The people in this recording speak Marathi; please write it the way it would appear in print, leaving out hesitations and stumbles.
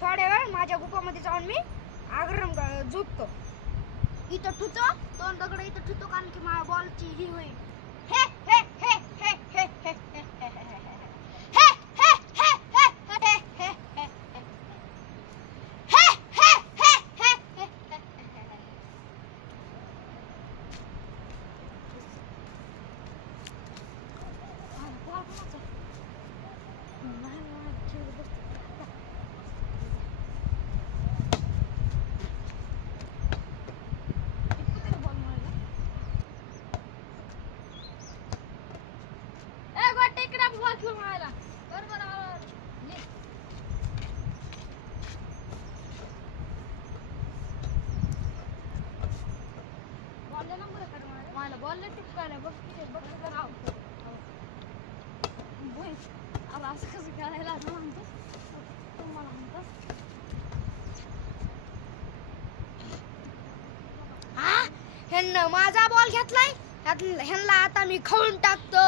थोड्या वेळ माझ्या गुफामध्ये जाऊन मी आग्रम झोपतो. इथं ठुतो तोंडाकडे, इथं ठुतो कारण की माझ्या बॉलची ही होईल. हे हे हे हे हे हे हे हे हे बॉल टिपकायला बघ किती बघ असं कसं खेळायला म्हणतो तुम्हाला म्हणतो. ह्यांना माझा बॉल घेतलाय, ह्यांना आता मी खाऊन टाकतो.